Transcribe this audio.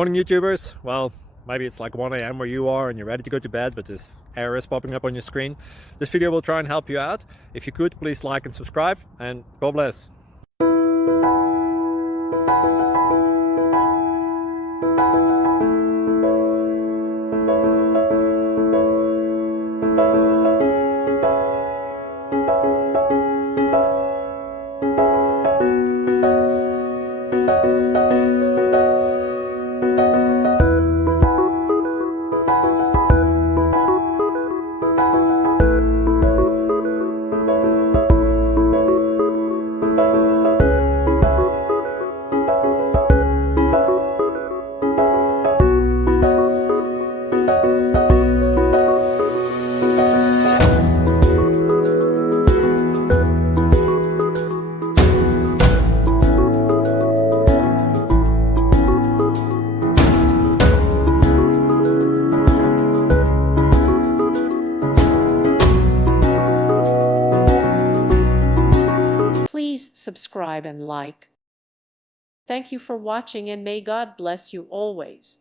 Morning YouTubers. Well, maybe it's like 1 a.m. where you are and you're ready to go to bed, but this error is popping up on your screen. This video will try and help you out. If you could, please like and subscribe, and God bless. Please subscribe and like. Thank you for watching, and may God bless you always.